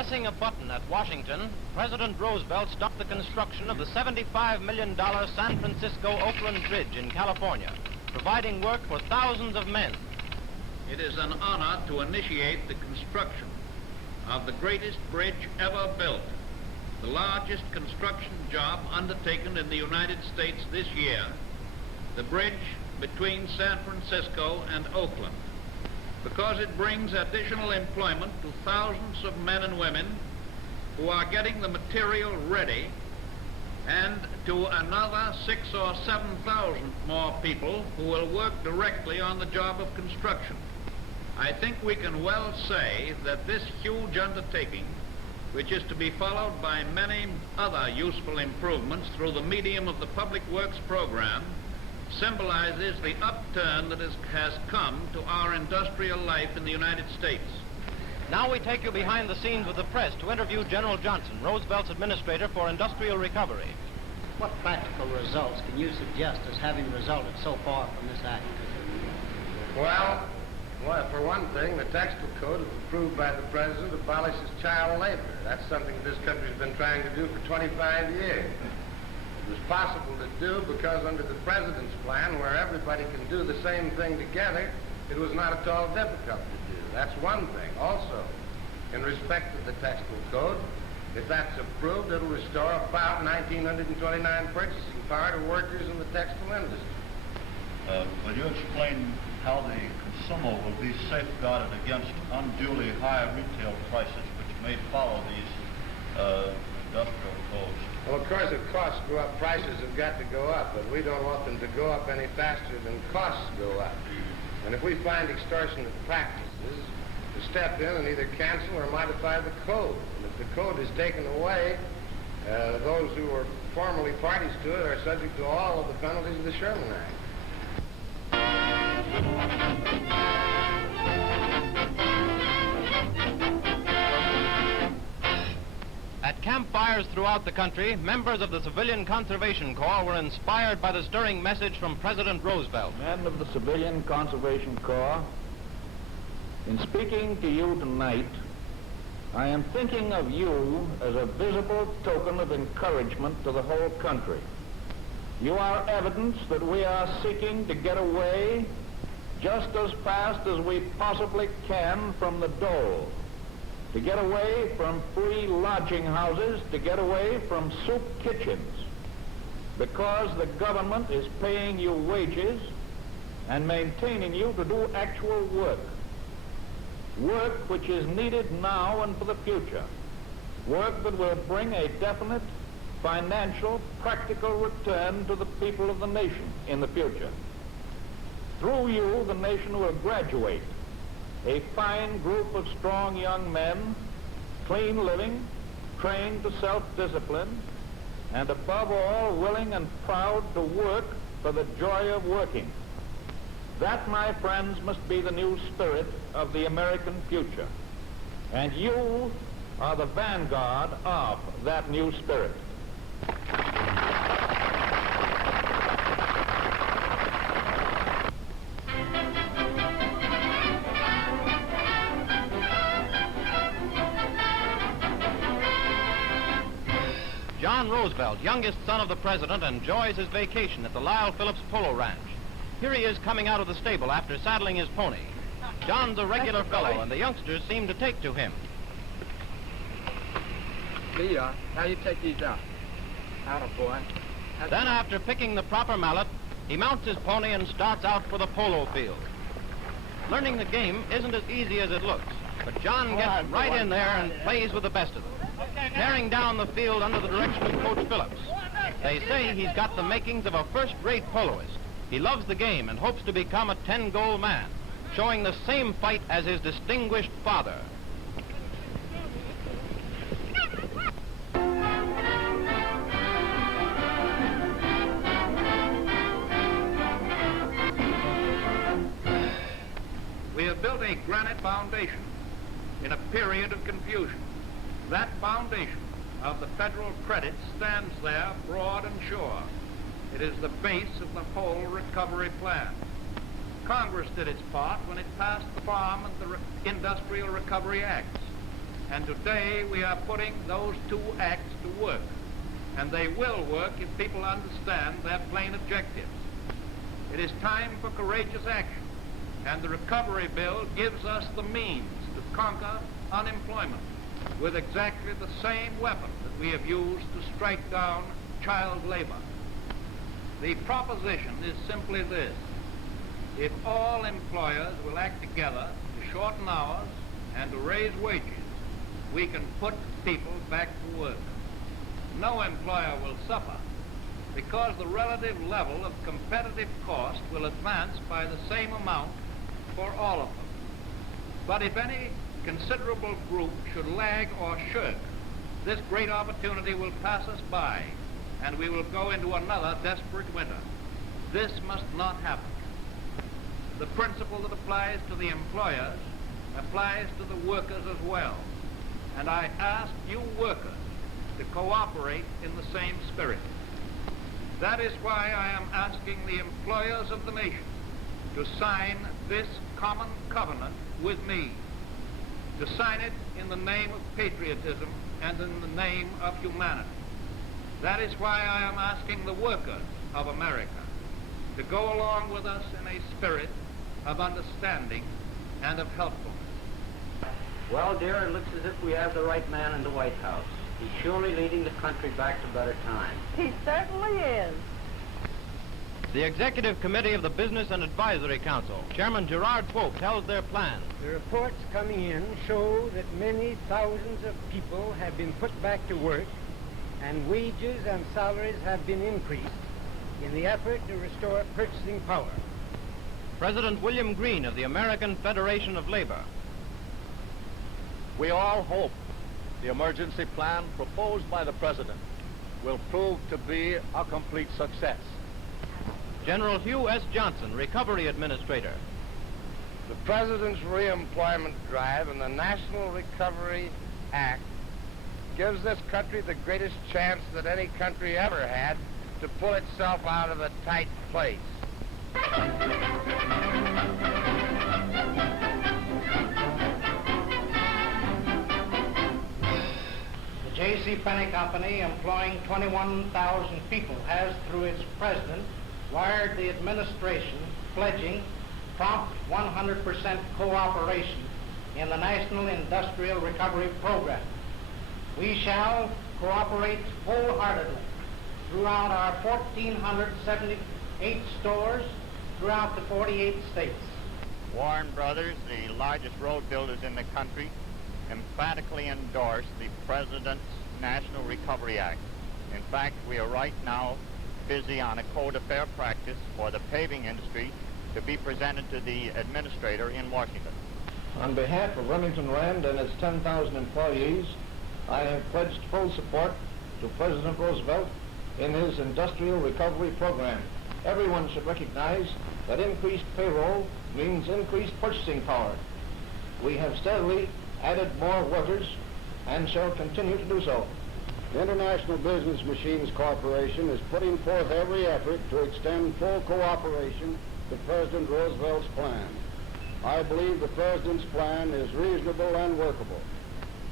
Pressing a button at Washington, President Roosevelt stopped the construction of the $75 million San Francisco-Oakland Bridge in California, providing work for thousands of men. It is an honor to initiate the construction of the greatest bridge ever built, the largest construction job undertaken in the United States this year, the bridge between San Francisco and Oakland, because it brings additional employment to thousands of men and women who are getting the material ready, and to another 6,000 or 7,000 more people who will work directly on the job of construction. I think we can well say that this huge undertaking, which is to be followed by many other useful improvements through the medium of the Public Works program, symbolizes the upturn that has come to our industrial life in the United States. Now we take you behind the scenes with the press to interview General Johnson, Roosevelt's administrator for industrial recovery. What practical results can you suggest as having resulted so far from this act? Well, for one thing, the textile code, if approved by the president, abolishes child labor. That's something this country's been trying to do for 25 years. It was possible to do because under the president's plan, where everybody can do the same thing together, it was not at all difficult to do. That's one thing. Also, in respect to the textile code, if that's approved, it'll restore about 1,929 purchasing power to workers in the textile industry. Will you explain how the consumer will be safeguarded against unduly high retail prices which may follow these industrial codes? Well, of course, if costs go up, prices have got to go up, but we don't want them to go up any faster than costs go up. And if we find extortionate practices, to step in and either cancel or modify the code. And if the code is taken away, those who were formerly parties to it are subject to all of the penalties of the Sherman Act. At campfires throughout the country, members of the Civilian Conservation Corps were inspired by the stirring message from President Roosevelt. Men of the Civilian Conservation Corps, in speaking to you tonight, I am thinking of you as a visible token of encouragement to the whole country. You are evidence that we are seeking to get away just as fast as we possibly can from the dole, to get away from free lodging houses, to get away from soup kitchens, because the government is paying you wages and maintaining you to do actual work. Work which is needed now and for the future. Work that will bring a definite financial, practical return to the people of the nation in the future. Through you, the nation will graduate a fine group of strong young men, clean living, trained to self-discipline, and above all, willing and proud to work for the joy of working. That, my friends, must be the new spirit of the American future. And you are the vanguard of that new spirit. John Roosevelt, youngest son of the president, enjoys his vacation at the Lyle Phillips Polo Ranch. Here he is coming out of the stable after saddling his pony. John's a regular fellow, and the youngsters seem to take to him. Leah, how you take these out? Out, boy. Then, after picking the proper mallet, he mounts his pony and starts out for the polo field. Learning the game isn't as easy as it looks, but John gets right in there and plays with the best of them, tearing down the field under the direction of Coach Phillips. They say he's got the makings of a first-rate poloist. He loves the game and hopes to become a 10-goal man, showing the same fight as his distinguished father. We have built a granite foundation in a period of confusion. That foundation of the federal credit stands there broad and sure. It is the base of the whole recovery plan. Congress did its part when it passed the Farm and the Industrial Recovery Acts. And today we are putting those two acts to work. And they will work if people understand their plain objectives. It is time for courageous action, and the recovery bill gives us the means to conquer unemployment with exactly the same weapon that we have used to strike down child labor. The proposition is simply this: if all employers will act together to shorten hours and to raise wages, we can put people back to work. No employer will suffer because the relative level of competitive cost will advance by the same amount for all of them. But if any considerable group should lag or shirk, this great opportunity will pass us by, and we will go into another desperate winter. This must not happen. The principle that applies to the employers applies to the workers as well. And I ask you workers to cooperate in the same spirit. That is why I am asking the employers of the nation to sign this common covenant with me, to sign it in the name of patriotism and in the name of humanity. That is why I am asking the workers of America to go along with us in a spirit of understanding and of helpfulness. Well, dear, it looks as if we have the right man in the White House. He's surely leading the country back to better times. He certainly is. The Executive Committee of the Business and Advisory Council, Chairman Gerard Pope, tells their plans. The reports coming in show that many thousands of people have been put back to work, and wages and salaries have been increased in the effort to restore purchasing power. President William Green of the American Federation of Labor. We all hope the emergency plan proposed by the President will prove to be a complete success. General Hugh S. Johnson, Recovery Administrator. The President's reemployment drive and the National Recovery Act gives this country the greatest chance that any country ever had to pull itself out of a tight place. The J.C. Penney Company, employing 21,000 people, has, through its president, wired the administration pledging prompt 100% cooperation in the National Industrial Recovery Program. We shall cooperate wholeheartedly throughout our 1,478 stores throughout the 48 states. Warren Brothers, the largest road builders in the country, emphatically endorse the President's National Recovery Act. In fact, we are right now busy on a code of fair practice for the paving industry to be presented to the administrator in Washington. On behalf of Remington Rand and its 10,000 employees, I have pledged full support to President Roosevelt in his industrial recovery program. Everyone should recognize that increased payroll means increased purchasing power. We have steadily added more workers and shall continue to do so. The International Business Machines Corporation is putting forth every effort to extend full cooperation to President Roosevelt's plan. I believe the President's plan is reasonable and workable.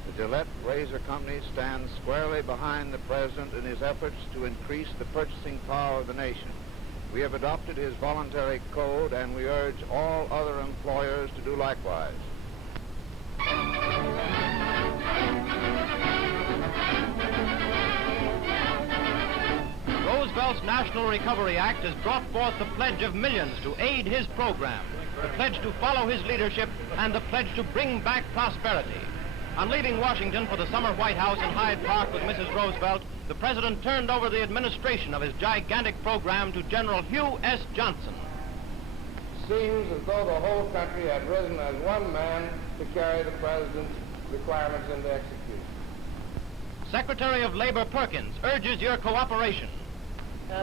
The Gillette Razor Company stands squarely behind the President in his efforts to increase the purchasing power of the nation. We have adopted his voluntary code, and we urge all other employers to do likewise. Roosevelt's National Recovery Act has brought forth the pledge of millions to aid his program, the pledge to follow his leadership, and the pledge to bring back prosperity. On leaving Washington for the summer White House in Hyde Park with Mrs. Roosevelt, the President turned over the administration of his gigantic program to General Hugh S. Johnson. Seems as though the whole country had risen as one man to carry the President's requirements into execution. Secretary of Labor Perkins urges your cooperation.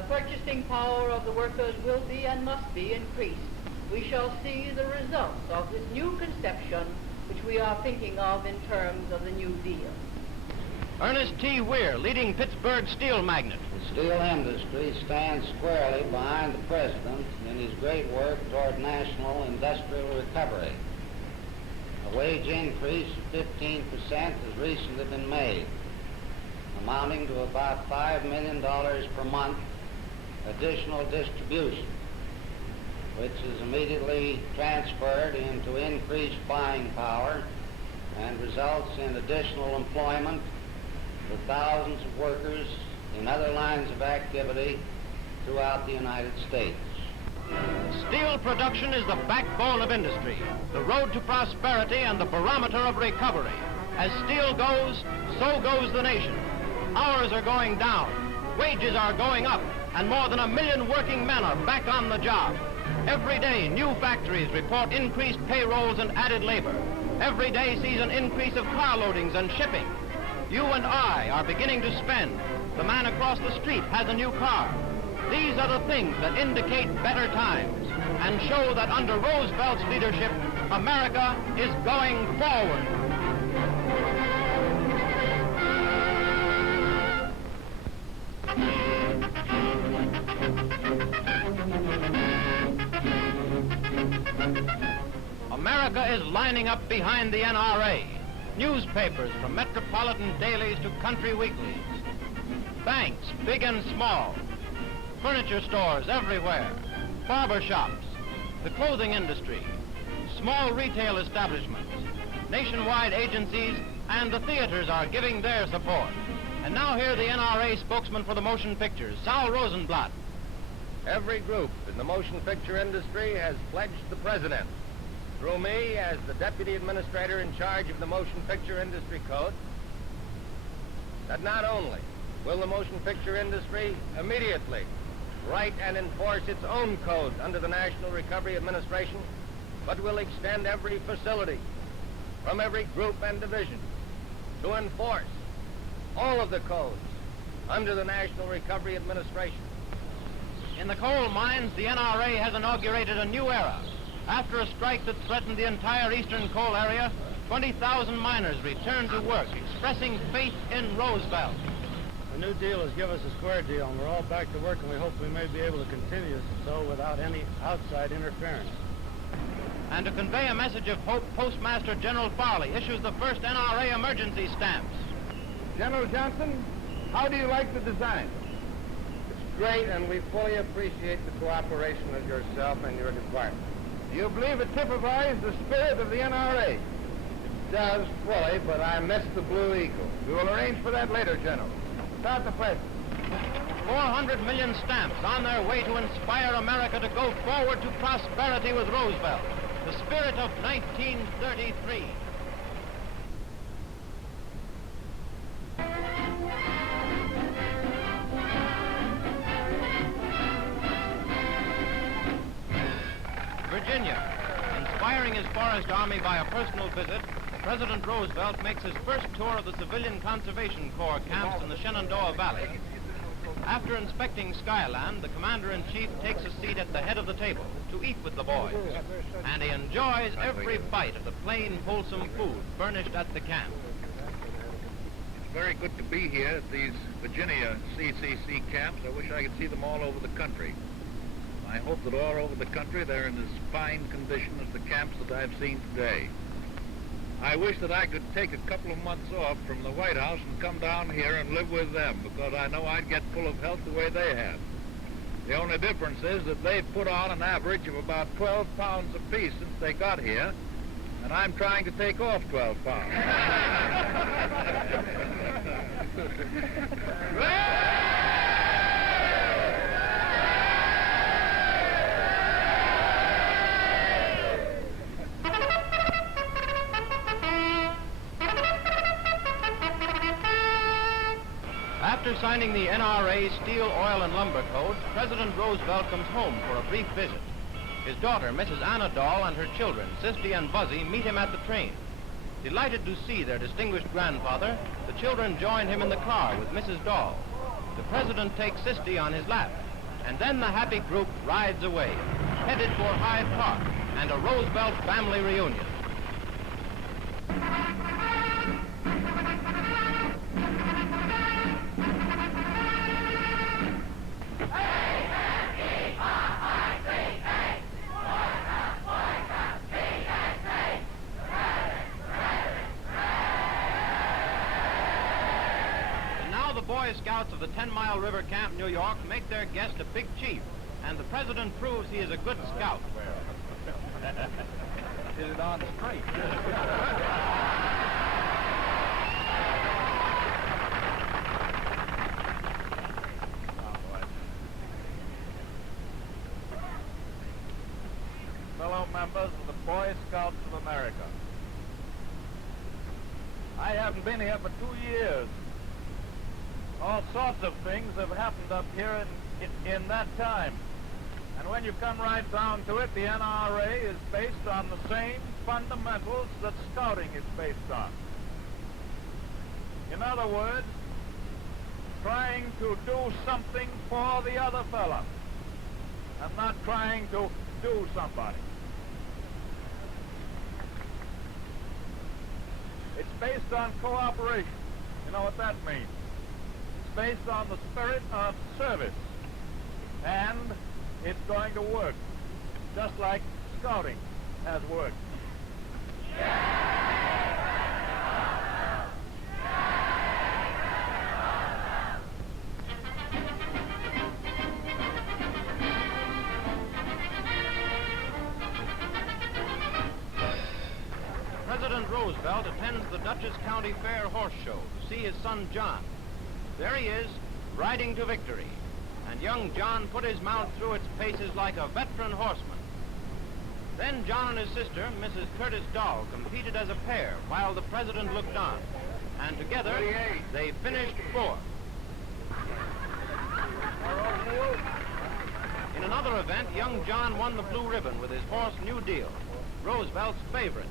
Purchasing power of the workers will be and must be increased. We shall see the results of this new conception which we are thinking of in terms of the New Deal. Ernest T. Weir, leading Pittsburgh steel magnate. The steel industry stands squarely behind the President in his great work toward national industrial recovery. A wage increase of 15% has recently been made, amounting to about $5 million per month additional distribution, which is immediately transferred into increased buying power and results in additional employment for thousands of workers in other lines of activity throughout the United States. Steel production is the backbone of industry, the road to prosperity and the barometer of recovery. As steel goes, so goes the nation. Hours are going down, wages are going up, and more than 1 million working men are back on the job. Every day, new factories report increased payrolls and added labor. Every day sees an increase of car loadings and shipping. You and I are beginning to spend. The man across the street has a new car. These are the things that indicate better times and show that under Roosevelt's leadership, America is going forward. America is lining up behind the NRA. Newspapers from metropolitan dailies to country weeklies. Banks, big and small. Furniture stores everywhere. Barber shops. The clothing industry. Small retail establishments. Nationwide agencies and the theaters are giving their support. And now hear the NRA spokesman for the motion pictures, Sal Rosenblatt. Every group in the motion picture industry has pledged the president, through me as the deputy administrator in charge of the motion picture industry code, that not only will the motion picture industry immediately write and enforce its own code under the National Recovery Administration, but will extend every facility from every group and division to enforce all of the codes under the National Recovery Administration. In the coal mines, the NRA has inaugurated a new era. After a strike that threatened the entire eastern coal area, 20,000 miners returned to work, expressing faith in Roosevelt. The New Deal has given us a square deal, and we're all back to work, and we hope we may be able to continue so without any outside interference. And to convey a message of hope, Postmaster General Farley issues the first NRA emergency stamps. General Johnson, how do you like the design? It's great, and we fully appreciate the cooperation of yourself and your department. Do you believe it typifies the spirit of the NRA? It does fully, but I missed the Blue Eagle. We will arrange for that later, General. Start the press. 400 million stamps on their way to inspire America to go forward to prosperity with Roosevelt. The spirit of 1933. Virginia. Inspiring his Forest Army by a personal visit, President Roosevelt makes his first tour of the Civilian Conservation Corps camps in the Shenandoah Valley. After inspecting Skyland, the Commander-in-Chief takes a seat at the head of the table to eat with the boys, and he enjoys every bite of the plain, wholesome food furnished at the camp. It's very good to be here at these Virginia CCC camps. I wish I could see them all over the country. I hope that all over the country they're in as fine condition as the camps that I've seen today. I wish that I could take a couple of months off from the White House and come down here and live with them, because I know I'd get full of health the way they have. The only difference is that they've put on an average of about 12 pounds apiece since they got here, and I'm trying to take off 12 pounds. After signing the NRA Steel, Oil, and Lumber Code, President Roosevelt comes home for a brief visit. His daughter, Mrs. Anna Dahl, and her children, Sisty and Buzzy, meet him at the train. Delighted to see their distinguished grandfather, the children join him in the car with Mrs. Dahl. The president takes Sisty on his lap, and then the happy group rides away, headed for Hyde Park and a Roosevelt family reunion. Boy Scouts of the 10-Mile River Camp, New York, make their guest a big chief, and the president proves he is a good scout. Is it on straight? Fellow members of the Boy Scouts of America, I haven't been here for 2 years. All sorts of things have happened up here in that time. And when you come right down to it, the NRA is based on the same fundamentals that scouting is based on. In other words, trying to do something for the other fella, and not trying to do somebody. It's based on cooperation. You know what that means? It's based on the spirit of service. And it's going to work, just like scouting has worked. President Roosevelt attends the Dutchess County Fair horse show to see his son John. There he is, riding to victory. And young John put his mount through its paces like a veteran horseman. Then John and his sister, Mrs. Curtis Dahl, competed as a pair while the president looked on. And together, they finished fourth. In another event, young John won the blue ribbon with his horse New Deal, Roosevelt's favorite.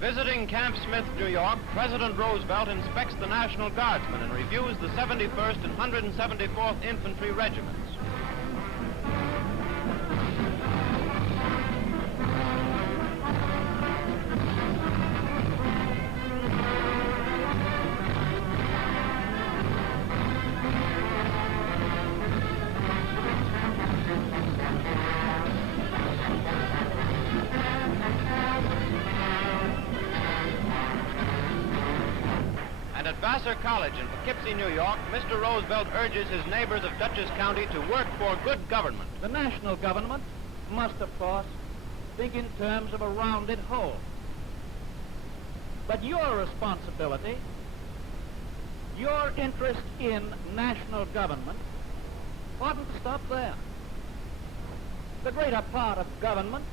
Visiting Camp Smith, New York, President Roosevelt inspects the National Guardsmen and reviews the 71st and 174th Infantry Regiments. At Vassar College in Poughkeepsie, New York, Mr. Roosevelt urges his neighbors of Dutchess County to work for good government. The national government must, of course, think in terms of a rounded whole. But your responsibility, your interest in national government, oughtn't to stop there. The greater part of government,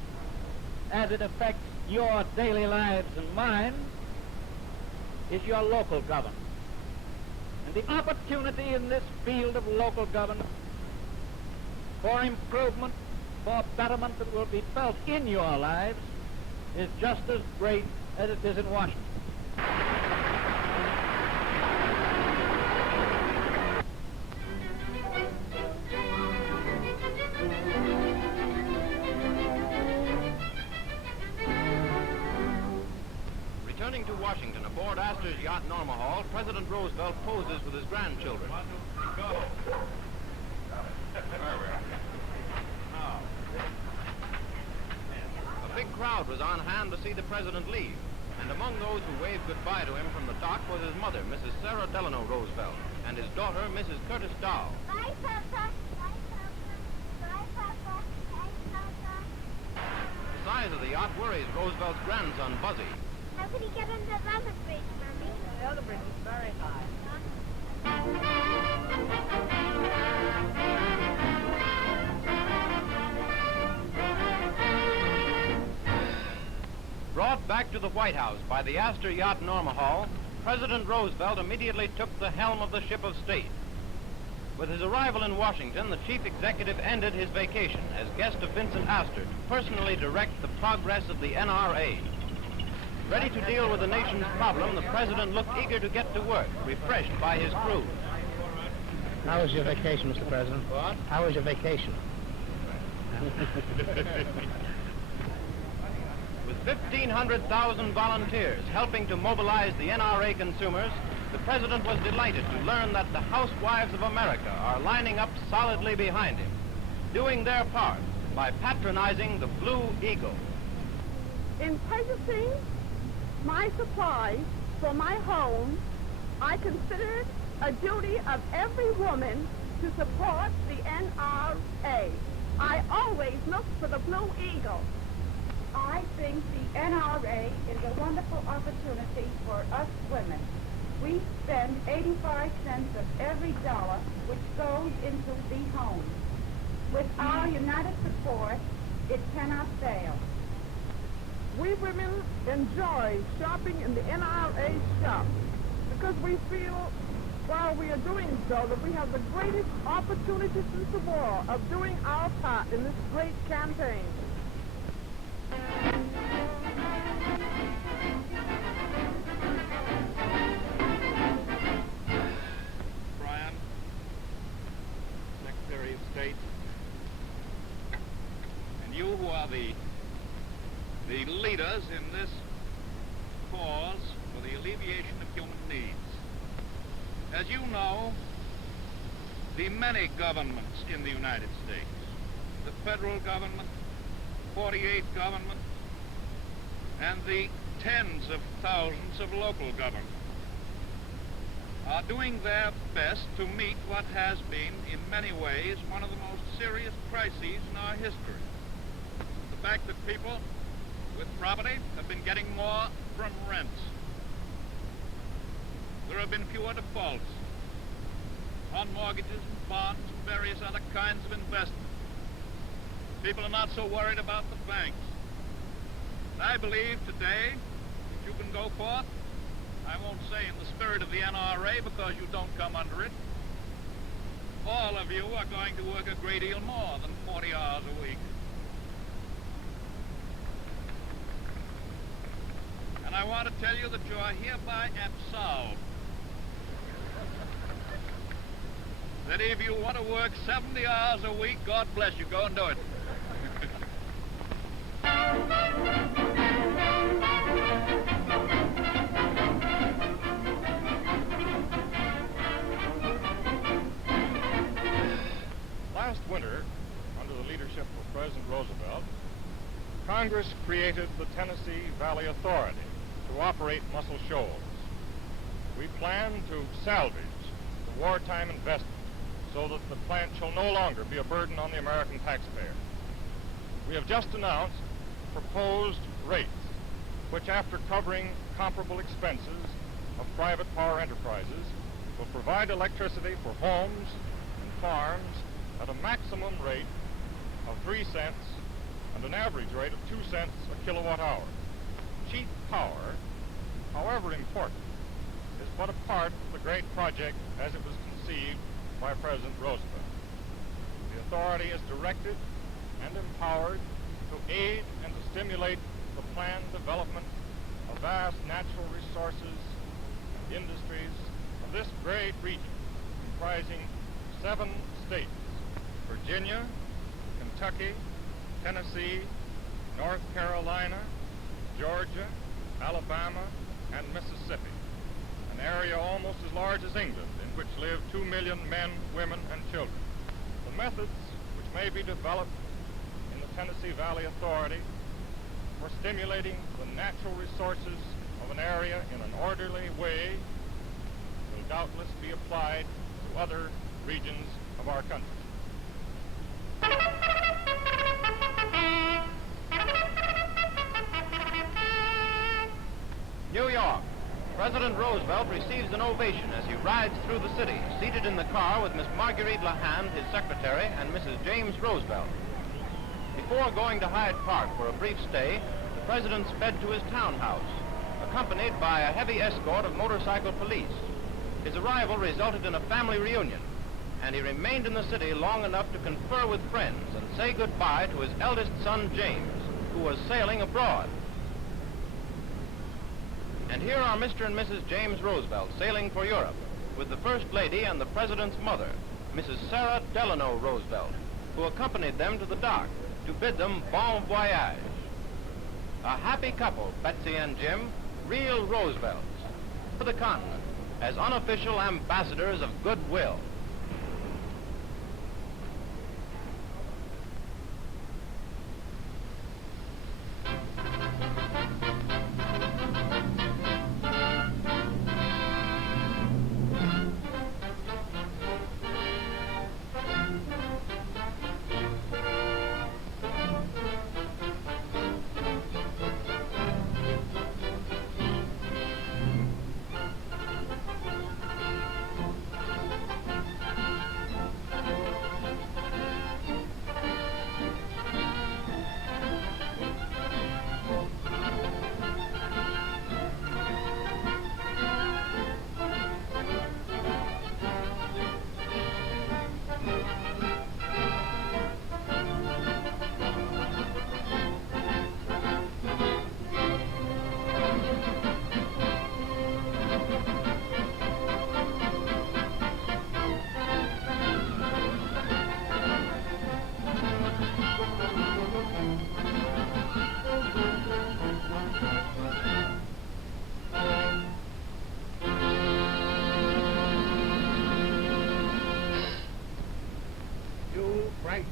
as it affects your daily lives and mine, is your local government. And the opportunity in this field of local government for improvement, for betterment that will be felt in your lives is just as great as it is in Washington. Returning to Washington aboard Astor's yacht Norma President Roosevelt poses with his grandchildren. A big crowd was on hand to see the president leave, and among those who waved goodbye to him from the dock was his mother, Mrs. Sarah Delano Roosevelt, and his daughter, Mrs. Curtis Dahl. Bye, Papa. Bye, Papa. Bye, Papa. Bye, Papa. The size of the yacht worries Roosevelt's grandson, Buzzy. How could he get on the other bridge, Mommy? The other bridge is very high. Brought back to the White House by the Astor yacht Norma Hall, President Roosevelt immediately took the helm of the ship of state. With his arrival in Washington, the chief executive ended his vacation as guest of Vincent Astor to personally direct the progress of the NRA. Ready to deal with the nation's problem, the president looked eager to get to work, refreshed by his crew. How was your vacation, Mr. President? What? How was your vacation? With 1,500,000 volunteers helping to mobilize the NRA consumers, the president was delighted to learn that the housewives of America are lining up solidly behind him, doing their part by patronizing the Blue Eagle. In purchasing my supplies for my home, I consider it a duty of every woman to support the NRA. I always look for the Blue Eagle. I think the NRA is a wonderful opportunity for us women. We spend 85 cents of every dollar which goes into the home. With our united support, it cannot fail. We women enjoy shopping in the NRA shop because we feel while we are doing so that we have the greatest opportunity since the war of doing our part in this great campaign. Bryan, Secretary of State, and you who are the leaders in this cause for the alleviation of human needs. As you know, the many governments in the United States, the federal government, 48 governments, and the tens of thousands of local governments are doing their best to meet what has been, in many ways, one of the most serious crises in our history. The fact that people with property have been getting more from rents. There have been fewer defaults on mortgages and bonds and various other kinds of investments. People are not so worried about the banks. And I believe today that you can go forth, I won't say in the spirit of the NRA because you don't come under it. All of you are going to work a great deal more than 40 hours a week. And I want to tell you that you are hereby absolved. That if you want to work 70 hours a week, God bless you, go and do it. Last winter, under the leadership of President Roosevelt, Congress created the Tennessee Valley Authority to operate Muscle Shoals. We plan to salvage the wartime investment so that the plant shall no longer be a burden on the American taxpayer. We have just announced proposed rates, which after covering comparable expenses of private power enterprises, will provide electricity for homes and farms at a maximum rate of 3 cents and an average rate of 2 cents a kilowatt hour. Cheap power, however important, is but a part of the great project as it was conceived by President Roosevelt. The authority is directed and empowered to aid and to stimulate the planned development of vast natural resources and industries of this great region comprising 7 states: Virginia, Kentucky, Tennessee, North Carolina, Georgia, Alabama, and Mississippi, an area almost as large as England in which live 2 million men, women, and children. The methods which may be developed in the Tennessee Valley Authority for stimulating the natural resources of an area in an orderly way will doubtless be applied to other regions of our country. New York. President Roosevelt receives an ovation as he rides through the city, seated in the car with Miss Marguerite LaHand, his secretary, and Mrs. James Roosevelt. Before going to Hyde Park for a brief stay, the president sped to his townhouse, accompanied by a heavy escort of motorcycle police. His arrival resulted in a family reunion, and he remained in the city long enough to confer with friends and say goodbye to his eldest son, James, who was sailing abroad. And here are Mr. and Mrs. James Roosevelt sailing for Europe with the First Lady and the President's mother, Mrs. Sarah Delano Roosevelt, who accompanied them to the dock to bid them bon voyage. A happy couple, Betsy and Jim, real Roosevelts, for the continent as unofficial ambassadors of goodwill.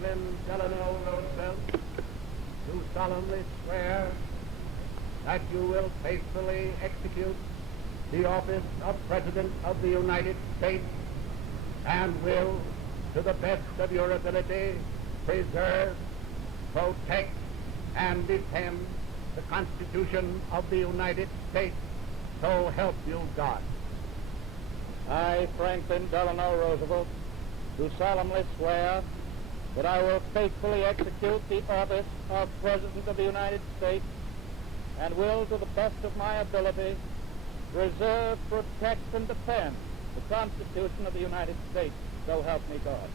Franklin Delano Roosevelt, do solemnly swear that you will faithfully execute the office of President of the United States and will, to the best of your ability, preserve, protect, and defend the Constitution of the United States. So help you God. I, Franklin Delano Roosevelt, do solemnly swear that I will faithfully execute the office of President of the United States and will, to the best of my ability, preserve, protect, and defend the Constitution of the United States. So help me God.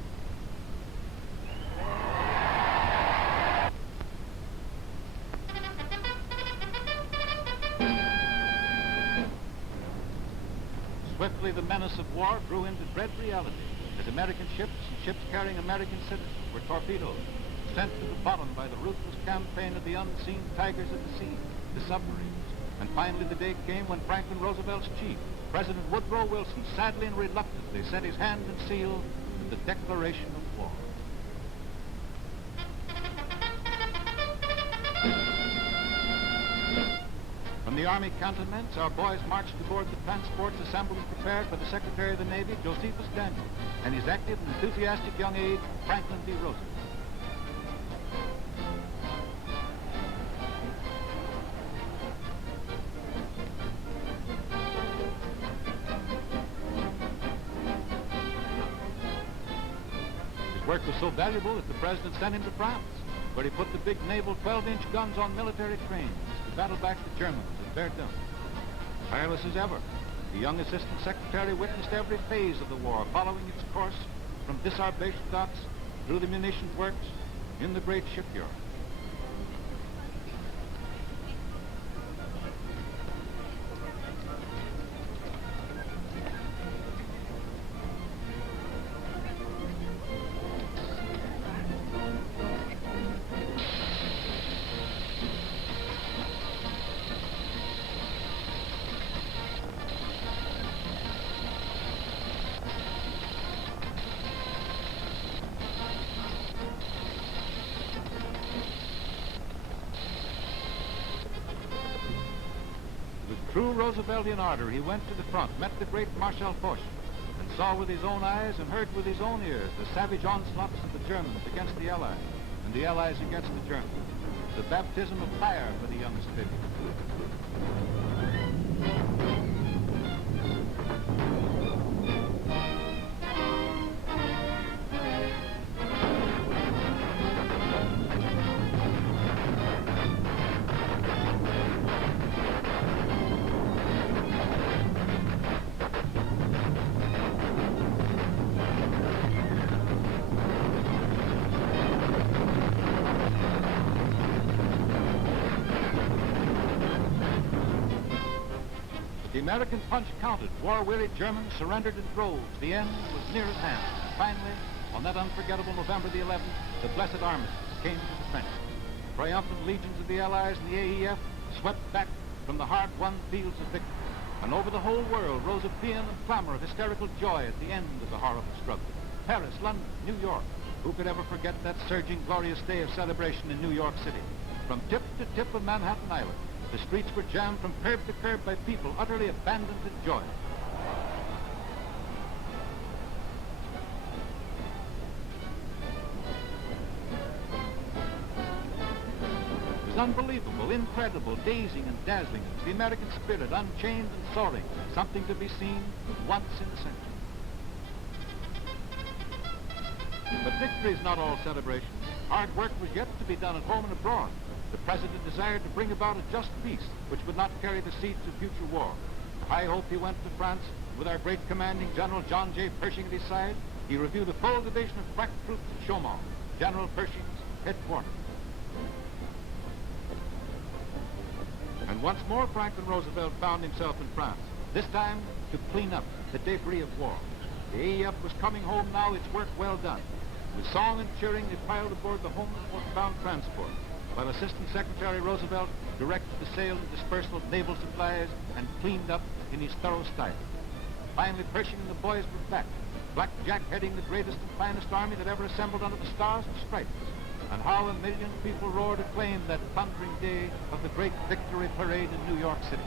Swiftly the menace of war grew into dread reality as American ships and ships carrying American citizens were torpedoed, sent to the bottom by the ruthless campaign of the unseen tigers of the sea, the submarines. And finally the day came when Franklin Roosevelt's chief, President Woodrow Wilson, sadly and reluctantly set his hand and seal to the declaration of war. From the Army cantonments, our boys marched aboard the transports assembled and prepared by the Secretary of the Navy, Josephus Daniel, and his active and enthusiastic young aide, Franklin D. Roosevelt. His work was so valuable that the President sent him to France, where he put the big naval 12-inch guns on military trains to battle back the Germans at Verdun. Tireless as ever, the young Assistant Secretary witnessed every phase of the war, following its course from disarmation docks through the munitions works in the great shipyard. True Rooseveltian ardor, he went to the front, met the great Marshal Foch, and saw with his own eyes and heard with his own ears the savage onslaughts of the Germans against the Allies, and the Allies against the Germans. The baptism of fire for the young civilian. The American punch counted. War-weary Germans surrendered in droves. The end was near at hand. And finally, on that unforgettable November the 11th, the blessed armistice came to the trenches. Triumphant legions of the Allies and the AEF swept back from the hard-won fields of victory. And over the whole world rose a paean and clamor of hysterical joy at the end of the horrible struggle. Paris, London, New York. Who could ever forget that surging, glorious day of celebration in New York City? From tip to tip of Manhattan Island, the streets were jammed from curb to curb by people utterly abandoned to joy. It was unbelievable, incredible, dazing and dazzling. It was the American spirit, unchained and soaring, something to be seen once in a century. But victory is not all celebration. Hard work was yet to be done at home and abroad. The President desired to bring about a just peace which would not carry the seeds of future war. I hope he went to France with our great commanding General John J. Pershing at his side. He reviewed a full division of crack troops at Chaumont, General Pershing's headquarters. And once more Franklin Roosevelt found himself in France, this time to clean up the debris of war. The AEF was coming home now, its work well done. With song and cheering, they piled aboard the homeward-bound transport, while Assistant Secretary Roosevelt directed the sale and dispersal of naval supplies and cleaned up in his thorough style. Finally, Pershing and the boys were back, Black Jack heading the greatest and finest army that ever assembled under the stars and stripes, and how 1 million people roared acclaim that thundering day of the great victory parade in New York City.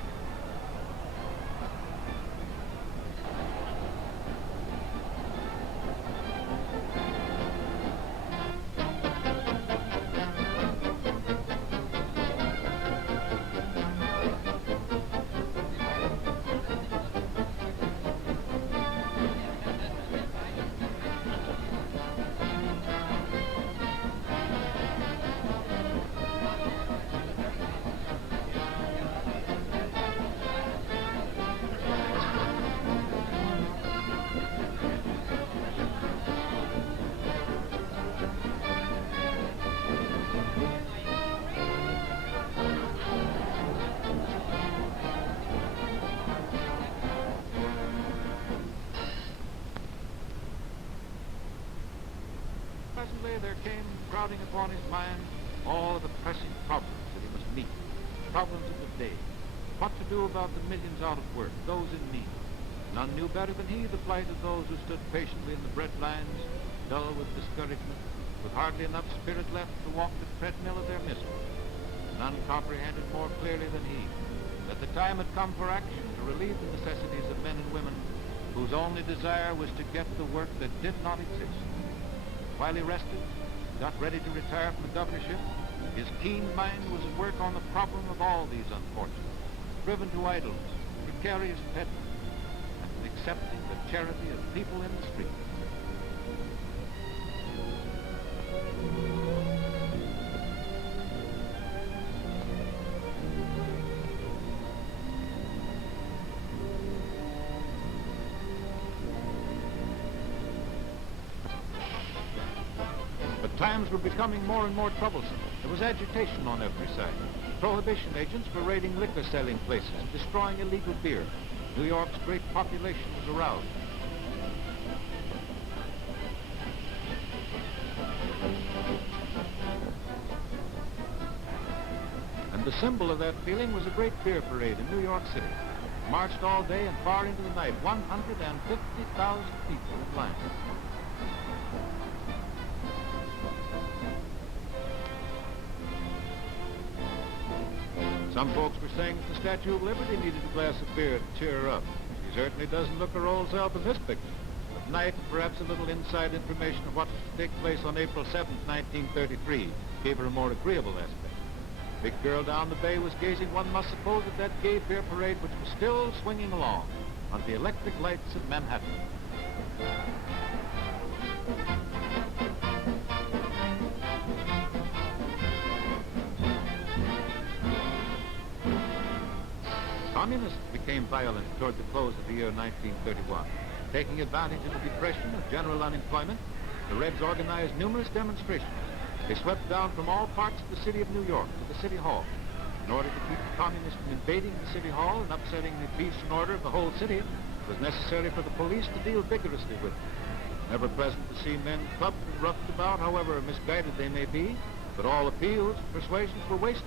Presently there came crowding upon his mind all the pressing problems that he must meet, problems of the day. What to do about the millions out of work, those in need. None knew better than he the plight of those who stood patiently in the bread lines, dull with discouragement, with hardly enough spirit left to walk the treadmill of their misery. None comprehended more clearly than he that the time had come for action to relieve the necessities of men and women whose only desire was to get the work that did not exist. While he rested, got ready to retire from the governorship, his keen mind was at work on the problem of all these unfortunates, driven to idleness, precarious peddling, and accepting the charity of people in the street. Times were becoming more and more troublesome. There was agitation on every side. Prohibition agents were raiding liquor selling places, destroying illegal beer. New York's great population was aroused. And the symbol of that feeling was a great beer parade in New York City. Marched all day and far into the night, 150,000 people in line. Some folks were saying that the Statue of Liberty needed a glass of beer to cheer her up. She certainly doesn't look her old self in this picture. At night, perhaps a little inside information of what was to take place on April 7th, 1933, gave her a more agreeable aspect. Big girl down the bay was gazing, one must suppose, at that gay beer parade which was still swinging along under the electric lights of Manhattan. Communists became violent toward the close of the year 1931. Taking advantage of the depression of general unemployment, the Reds organized numerous demonstrations. They swept down from all parts of the city of New York to the City Hall. In order to keep the communists from invading the City Hall and upsetting the peace and order of the whole city, it was necessary for the police to deal vigorously with them. Never pleasant to see men clubbed and roughed about, however misguided they may be, but all appeals and persuasions were wasted.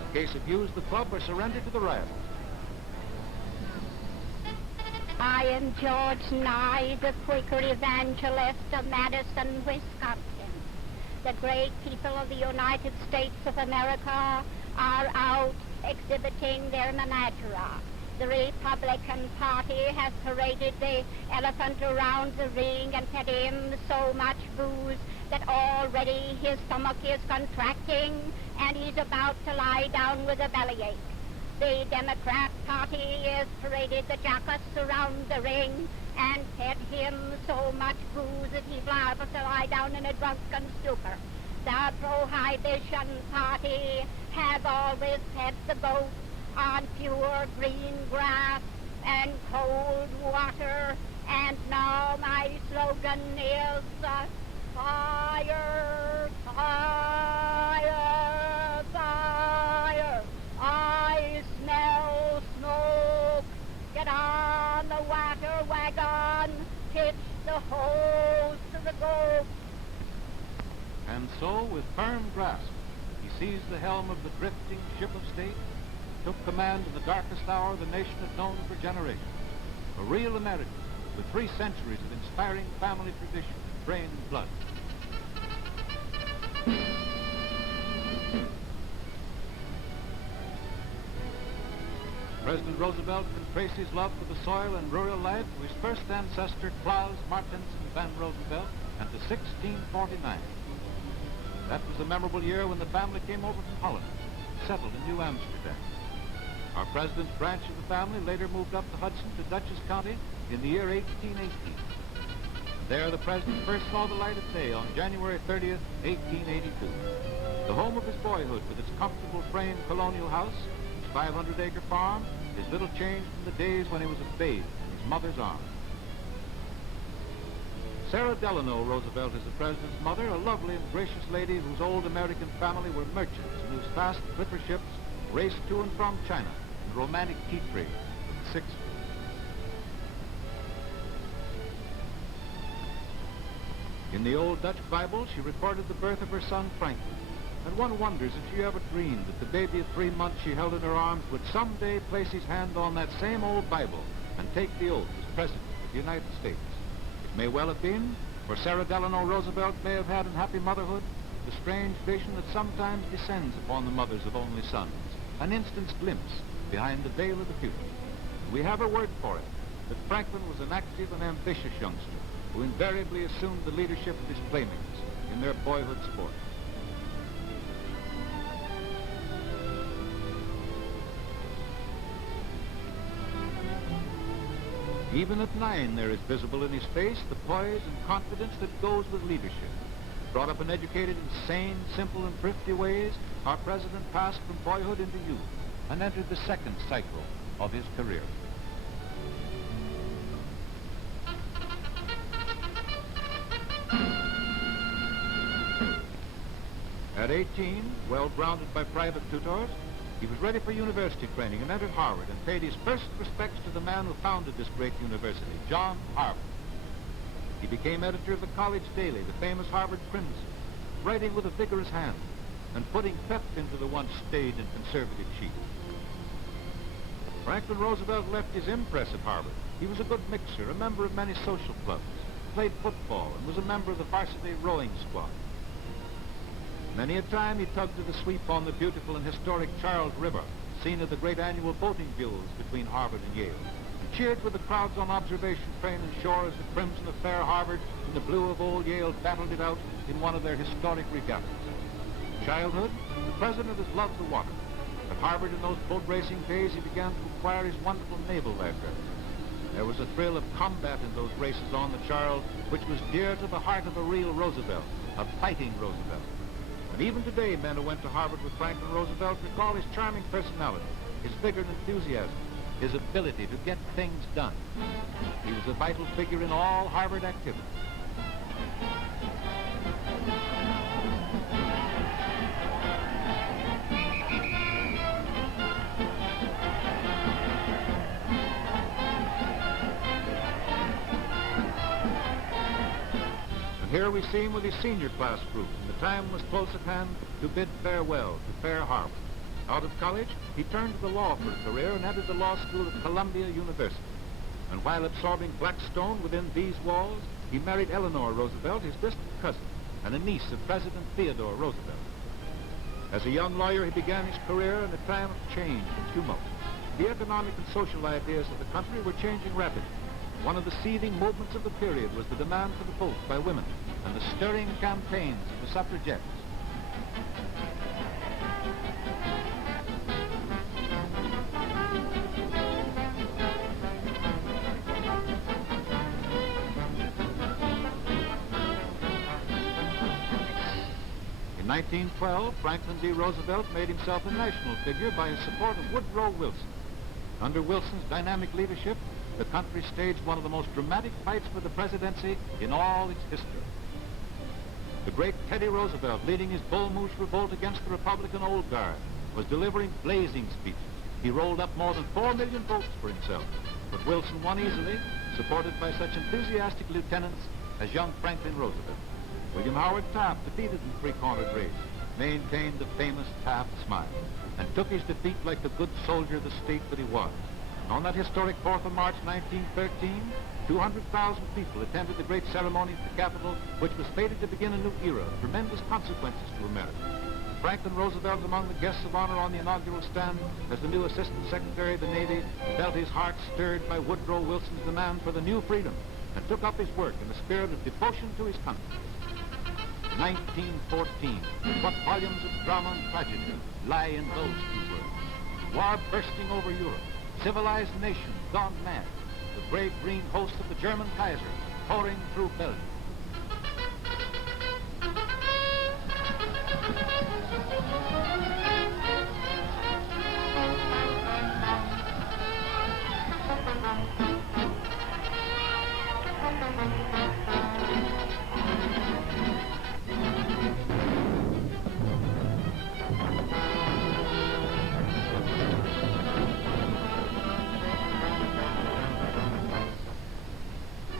In case of use the club or surrender to the rioters. I am George Nye, the Quaker evangelist of Madison, Wisconsin. The great people of the United States of America are out exhibiting their menagerie. The Republican Party has paraded the elephant around the ring and fed him so much booze that already his stomach is contracting and he's about to lie down with a bellyache. The Democrat Party has paraded the jackass around the ring and fed him so much booze that he's liable to lie down in a drunken stupor. The Prohibition Party has always fed the goat on pure green grass and cold water, and now my slogan is fire, fire, fire. I smell smoke. Get on the water wagon, pitch the hose to the goat. And so, with firm grasp, he seized the helm of the drifting ship of state, took command in the darkest hour the nation had known for generations. A real American, with 3 centuries of inspiring family tradition, brain and blood. President Roosevelt can trace his love for the soil and rural life to his first ancestor, Klaus Martensen van Roosevelt, and to 1649. That was the memorable year when the family came over from Holland, settled in New Amsterdam. Our president's branch of the family later moved up the Hudson to Dutchess County in the year 1818. There the president first saw the light of day on January 30th, 1882. The home of his boyhood with its comfortable frame colonial house, his 500-acre farm, is little changed from the days when he was a babe in his mother's arms. Sarah Delano Roosevelt is the president's mother, a lovely and gracious lady whose old American family were merchants and whose fast clipper ships raced to and from China in the romantic tea trade of the 60s. In the old Dutch Bible, she recorded the birth of her son Franklin, and one wonders if she ever dreamed that the baby of 3 months she held in her arms would someday place his hand on that same old Bible and take the oath as President of the United States. It may well have been, for Sarah Delano Roosevelt may have had in happy motherhood the strange vision that sometimes descends upon the mothers of only sons, an instant's glimpse behind the veil of the future. And we have a word for it, that Franklin was an active and ambitious youngster who invariably assumed the leadership of his playmates in their boyhood sport. Even at 9, there is visible in his face the poise and confidence that goes with leadership. Brought up and educated in sane, simple, and thrifty ways, our president passed from boyhood into youth and entered the second cycle of his career. At 18, well grounded by private tutors, he was ready for university training and entered Harvard and paid his first respects to the man who founded this great university, John Harvard. He became editor of the College Daily, the famous Harvard Crimson, writing with a vigorous hand and putting pep into the once staid and conservative sheet. Franklin Roosevelt left his impress at Harvard. He was a good mixer, a member of many social clubs, played football, and was a member of the varsity rowing squad. Many a time he tugged at the sweep on the beautiful and historic Charles River, scene of the great annual boating duels between Harvard and Yale, and cheered with the crowds on observation train and shore as the crimson of fair Harvard and the blue of old Yale battled it out in one of their historic regattas. Childhood, the president has loved the water. At Harvard in those boat racing days, he began to acquire his wonderful naval library. There was a thrill of combat in those races on the Charles, which was dear to the heart of a real Roosevelt, a fighting Roosevelt. And even today, men who went to Harvard with Franklin Roosevelt recall his charming personality, his vigor and enthusiasm, his ability to get things done. He was a vital figure in all Harvard activity. Here we see him with his senior class group, and the time was close at hand to bid farewell to fair Harvard. Out of college, he turned to the law for a career and entered the law school at Columbia University. And while absorbing Blackstone within these walls, he married Eleanor Roosevelt, his distant cousin, and a niece of President Theodore Roosevelt. As a young lawyer, he began his career in a time of change and tumult. The economic and social ideas of the country were changing rapidly. One of the seething movements of the period was the demand for the vote by women and the stirring campaigns of the suffragettes. In 1912, Franklin D. Roosevelt made himself a national figure by his support of Woodrow Wilson. Under Wilson's dynamic leadership, the country staged one of the most dramatic fights for the presidency in all its history. The great Teddy Roosevelt, leading his Bull Moose revolt against the Republican Old Guard, was delivering blazing speeches. He rolled up more than 4 million votes for himself, but Wilson won easily, supported by such enthusiastic lieutenants as young Franklin Roosevelt. William Howard Taft, defeated in the three-cornered race, maintained the famous Taft smile and took his defeat like the good soldier of the state that he was. On that historic 4th of March, 1913, 200,000 people attended the great ceremony at the Capitol, which was fated to begin a new era of tremendous consequences to America. Franklin Roosevelt, among the guests of honor on the inaugural stand as the new Assistant Secretary of the Navy, felt his heart stirred by Woodrow Wilson's demand for the new freedom and took up his work in a spirit of devotion to his country. 1914, what volumes of drama and tragedy lie in those two words. War bursting over Europe, civilized nation gone mad, the brave green host of the German Kaiser pouring through Belgium.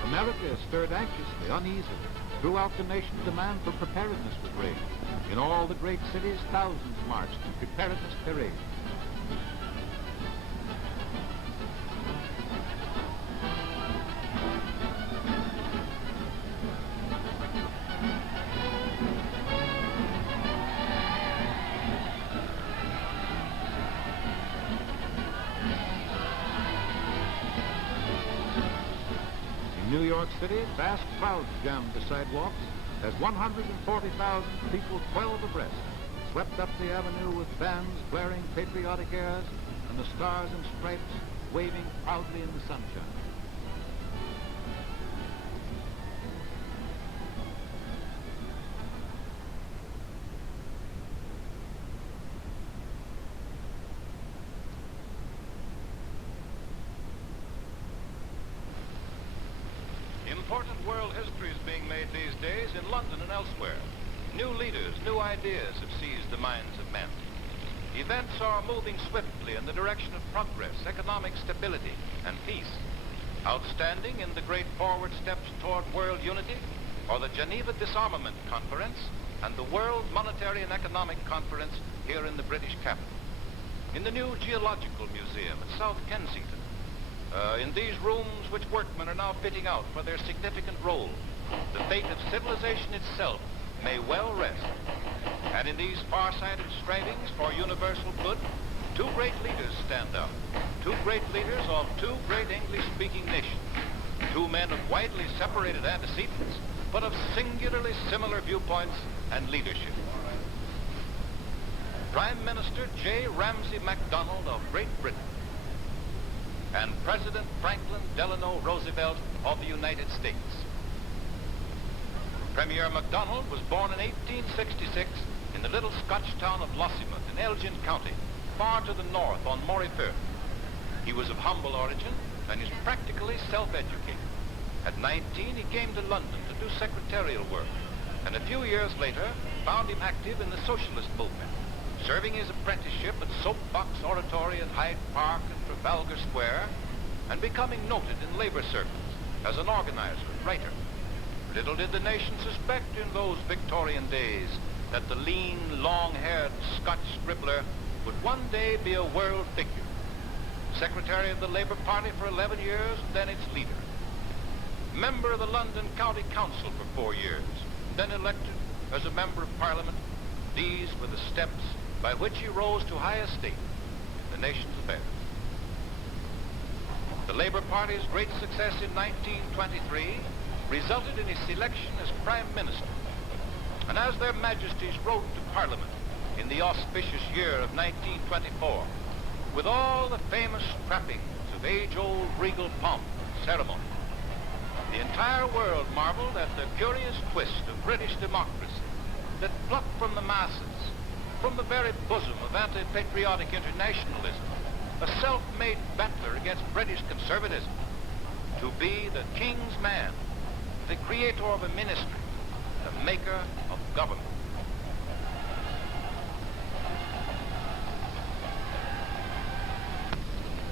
America stirred anxiously, uneasily. Throughout the nation, demand for preparedness was raised. In all the great cities, thousands marched in preparedness parades. New York City, vast crowds jammed the sidewalks as 140,000 people, 12 abreast, swept up the avenue with bands blaring patriotic airs and the stars and stripes waving proudly in the sunshine. Important world history is being made these days in London and elsewhere. New leaders, new ideas have seized the minds of men. Events are moving swiftly in the direction of progress, economic stability, and peace. Outstanding in the great forward steps toward world unity are the Geneva Disarmament Conference and the World Monetary and Economic Conference here in the British capital. In the new Geological Museum at South Kensington, in these rooms which workmen are now fitting out for their significant role, the fate of civilization itself may well rest. And in these far-sighted strivings for universal good, two great leaders stand out. Two great leaders of two great English-speaking nations. Two men of widely separated antecedents, but of singularly similar viewpoints and leadership. Prime Minister J. Ramsay MacDonald of Great Britain and President Franklin Delano Roosevelt of the United States. Premier MacDonald was born in 1866 in the little Scotch town of Lossiemouth in Elgin County, far to the north on Moray Firth. He was of humble origin and is practically self-educated. At 19, he came to London to do secretarial work, and a few years later found him active in the socialist movement, serving his apprenticeship at Soapbox Oratory at Hyde Park and Trafalgar Square, and becoming noted in labor circles as an organizer and writer. Little did the nation suspect in those Victorian days that the lean, long-haired Scotch scribbler would one day be a world figure. Secretary of the Labour Party for 11 years, then its leader. Member of the London County Council for 4 years, then elected as a member of Parliament. These were the steps by which he rose to high estate in the nation's affairs. The Labour Party's great success in 1923 resulted in his selection as Prime Minister. And as their Majesties rode to Parliament in the auspicious year of 1924, with all the famous trappings of age-old regal pomp and ceremony, the entire world marveled at the curious twist of British democracy that plucked from the masses, from the very bosom of anti-patriotic internationalism, a self-made battler against British conservatism, to be the king's man, the creator of a ministry, the maker of government.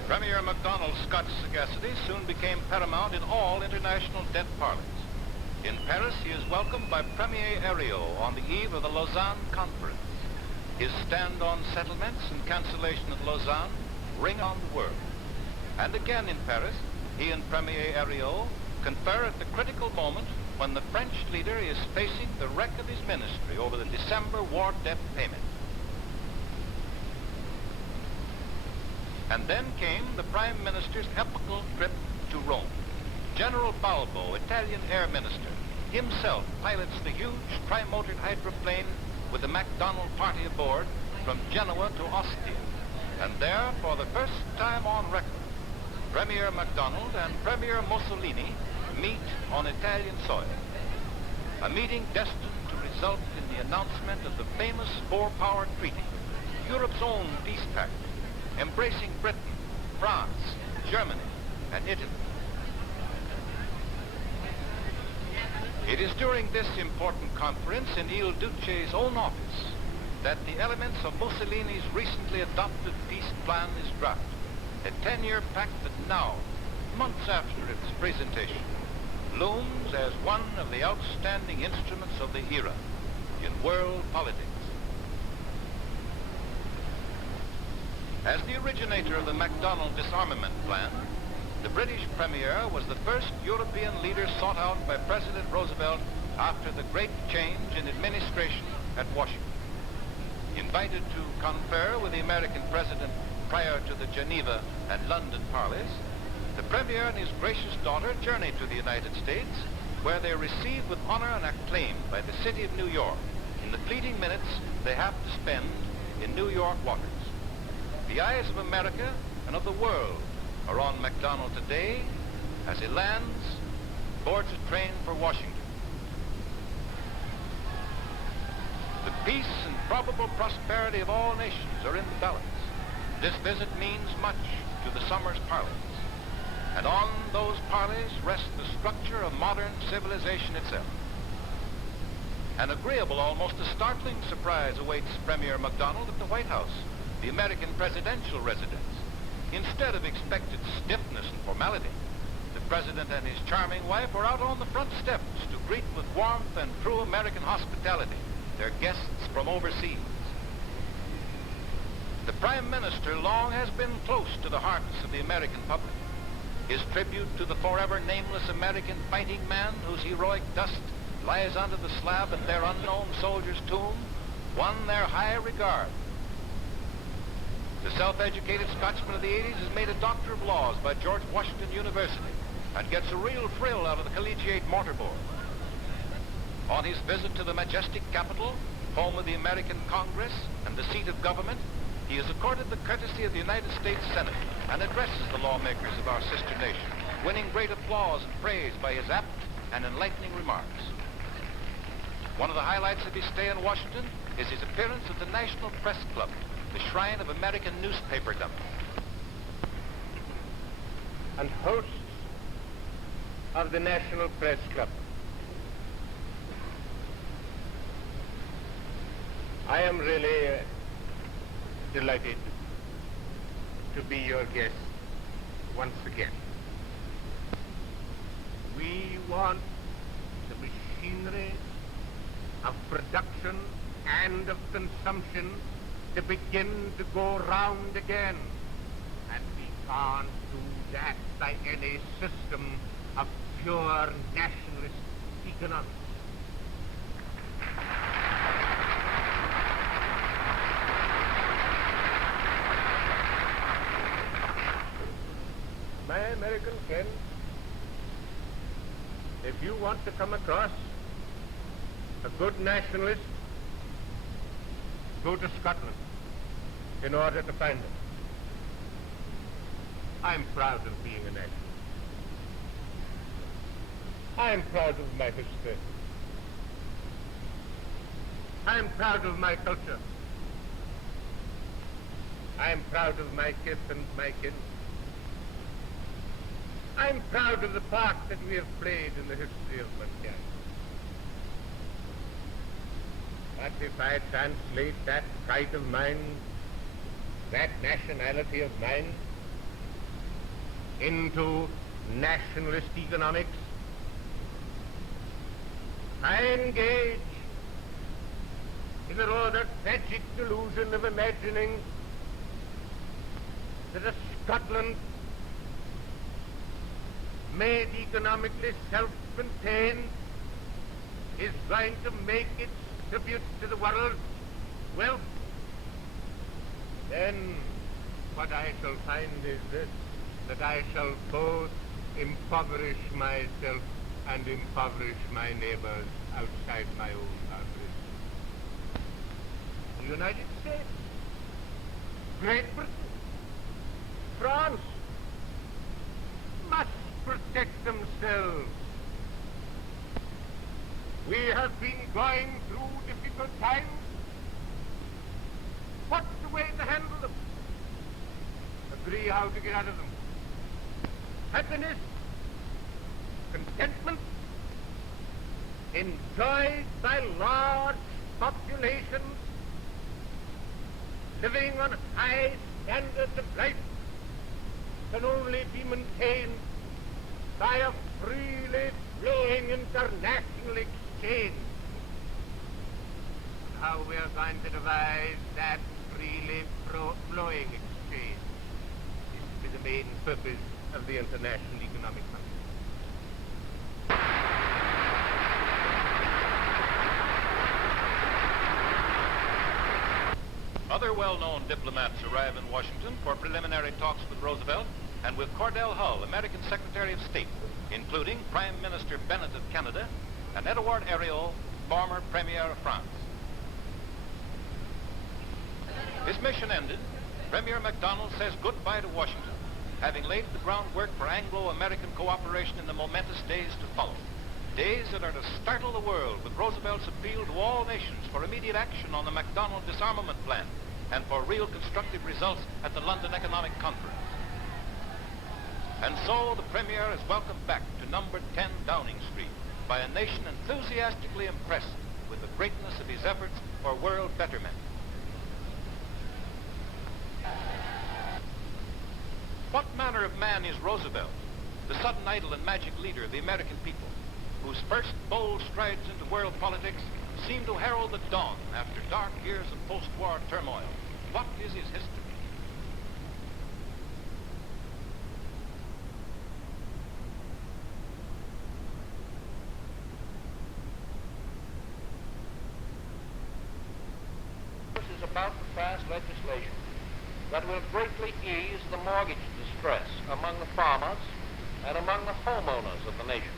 Premier MacDonald's Scotch sagacity soon became paramount in all international debt parlance. In Paris, he is welcomed by Premier Herriot on the eve of the Lausanne Conference. His stand on settlements and cancellation at Lausanne ring on the world. And again in Paris, he and Premier Herriot confer at the critical moment when the French leader is facing the wreck of his ministry over the December war debt payment. And then came the Prime Minister's epical trip to Rome. General Balbo, Italian Air Minister, himself pilots the huge tri-motored hydroplane with the MacDonald party aboard from Genoa to Ostia. And there, for the first time on record, Premier MacDonald and Premier Mussolini meet on Italian soil. A meeting destined to result in the announcement of the famous four-power treaty, Europe's own peace pact, embracing Britain, France, Germany, and Italy. It is during this important conference in Il Duce's own office that the elements of Mussolini's recently adopted peace plan is drafted, a 10-year pact that now, months after its presentation, looms as one of the outstanding instruments of the era in world politics. As the originator of the MacDonald disarmament plan, the British Premier was the first European leader sought out by President Roosevelt after the great change in administration at Washington. Invited to confer with the American President prior to the Geneva and London parleys, the Premier and his gracious daughter journeyed to the United States, where they are received with honor and acclaim by the city of New York in the fleeting minutes they have to spend in New York waters. The eyes of America and of the world are on MacDonald today as he lands, boards a train for Washington. The peace and probable prosperity of all nations are in the balance. This visit means much to the summer's parleys, and on those parleys rests the structure of modern civilization itself. An agreeable, almost a startling surprise awaits Premier MacDonald at the White House, the American presidential residence. Instead of expected stiffness and formality, the president and his charming wife are out on the front steps to greet with warmth and true American hospitality their guests from overseas. The Prime Minister long has been close to the hearts of the American public. His tribute to the forever nameless American fighting man whose heroic dust lies under the slab at their unknown soldier's tomb won their high regard. The self-educated Scotsman of the 80s is made a doctor of laws by George Washington University and gets a real thrill out of the collegiate mortarboard. On his visit to the majestic capital, home of the American Congress and the seat of government, he is accorded the courtesy of the United States Senate and addresses the lawmakers of our sister nation, winning great applause and praise by his apt and enlightening remarks. One of the highlights of his stay in Washington is his appearance at the National Press Club, the shrine of American newspaperdom. And hosts of the National Press Club, I am really delighted to be your guest once again. We want the machinery of production and of consumption to begin to go round again. And we can't do that by any system of pure nationalist economics. My American friends, if you want to come across a good nationalist, go to Scotland in order to find them. I'm proud of being a nationalist. I'm proud of my history. I'm proud of my culture. I'm proud of my kith and my kin. I'm proud of the part that we have played in the history of mankind. But if I translate that pride of mine, that nationality of mine, into nationalist economics, I engage in a rather tragic delusion of imagining that a Scotland made economically self-contained, is going to make its tribute to the world wealth, then what I shall find is this, that I shall both impoverish myself and impoverish my neighbors outside my own boundaries. The United States, Great Britain, France must protect themselves. We have been going through difficult times. What's the way to handle them? Agree how to get out of them. Happiness, contentment, enjoyed by large populations, living on high standards of life, can only be maintained by a freely flowing international exchange. How we are going to devise that freely flowing exchange is to be the main purpose of the International Economic Fund. Other well-known diplomats arrive in Washington for preliminary talks with Roosevelt and with Cordell Hull, American Secretary of State, including Prime Minister Bennett of Canada and Edouard Herriot, former Premier of France. His mission ended, Premier MacDonald says goodbye to Washington, having laid the groundwork for Anglo-American cooperation in the momentous days to follow. Days that are to startle the world with Roosevelt's appeal to all nations for immediate action on the MacDonald disarmament plan and for real constructive results at the London Economic Conference. And so the Premier is welcomed back to number 10 Downing Street by a nation enthusiastically impressed with the greatness of his efforts for world betterment. What manner of man is Roosevelt, the sudden idol and magic leader of the American people, whose first bold strides into world politics seem to herald the dawn after dark years of post-war turmoil? What is his history? Congress is about to pass legislation that will greatly ease the mortgage distress among the farmers and among the homeowners of the nation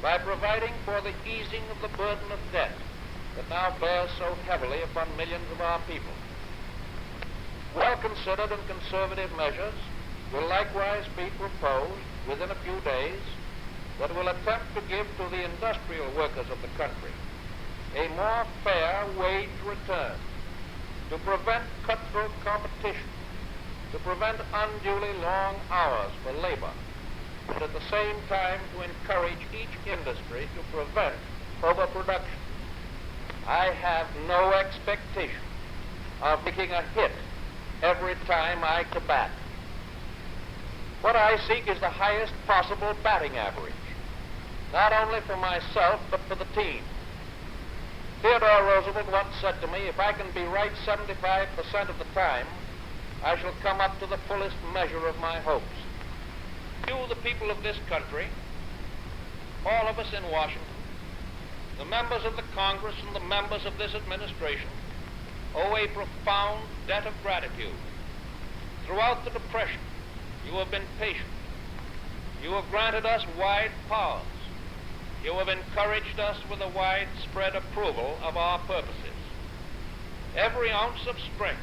by providing for the easing of the burden of debt that now bears so heavily upon millions of our people. Well-considered and conservative measures will likewise be proposed within a few days that will attempt to give to the industrial workers of the country a more fair wage return, to prevent cutthroat competition, to prevent unduly long hours for labor, and at the same time to encourage each industry to prevent overproduction. I have no expectation of making a hit every time I bat. What I seek is the highest possible batting average, not only for myself, but for the team. Theodore Roosevelt once said to me, if I can be right 75% of the time, I shall come up to the fullest measure of my hopes. You, the people of this country, all of us in Washington, the members of the Congress and the members of this administration, owe a profound debt of gratitude. Throughout the Depression, you have been patient. You have granted us wide powers. You have encouraged us with a widespread approval of our purposes. Every ounce of strength,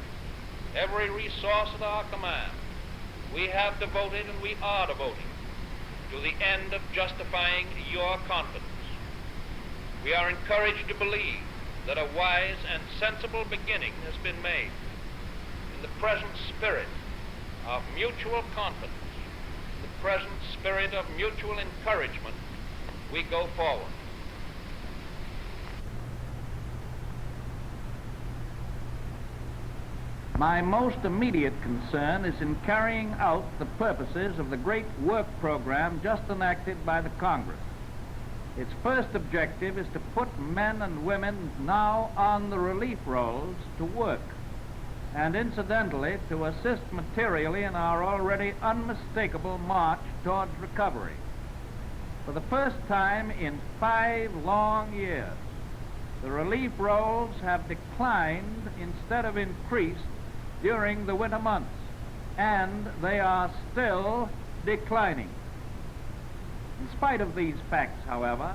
every resource at our command, we have devoted and we are devoting to the end of justifying your confidence. We are encouraged to believe that a wise and sensible beginning has been made. In the present spirit of mutual confidence, the present spirit of mutual encouragement, we go forward. My most immediate concern is in carrying out the purposes of the great work program just enacted by the Congress. Its first objective is to put men and women now on the relief rolls to work, and incidentally to assist materially in our already unmistakable march towards recovery. For the first time in 5 long years, the relief rolls have declined instead of increased during the winter months, and they are still declining. In spite of these facts, however,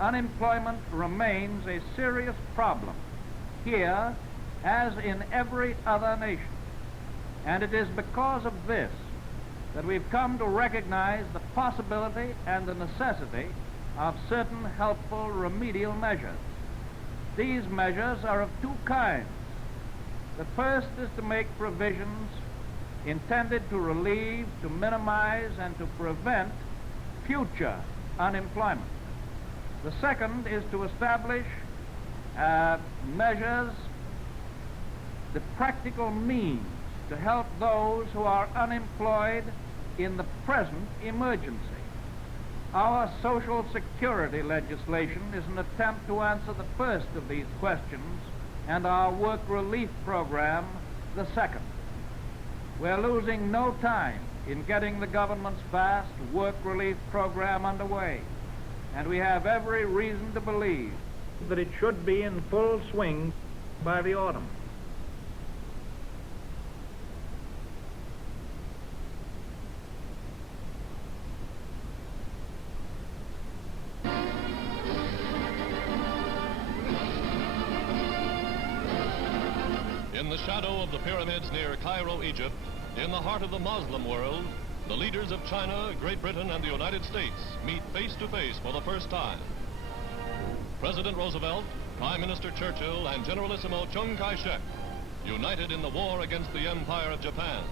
unemployment remains a serious problem here as in every other nation. And it is because of this that we've come to recognize the possibility and the necessity of certain helpful remedial measures. These measures are of 2 kinds. The first is to make provisions intended to relieve, to minimize, and to prevent future unemployment. The second is to establish measures, the practical means to help those who are unemployed in the present emergency. Our Social Security legislation is an attempt to answer the first of these questions, and our work relief program the second. We're losing no time in getting the government's vast work relief program underway, and we have every reason to believe that it should be in full swing by the autumn. In the shadow of the pyramids near Cairo, Egypt, in the heart of the Muslim world, the leaders of China, Great Britain, and the United States meet face to face for the first time. President Roosevelt, Prime Minister Churchill, and Generalissimo Chiang Kai-shek, united in the war against the Empire of Japan.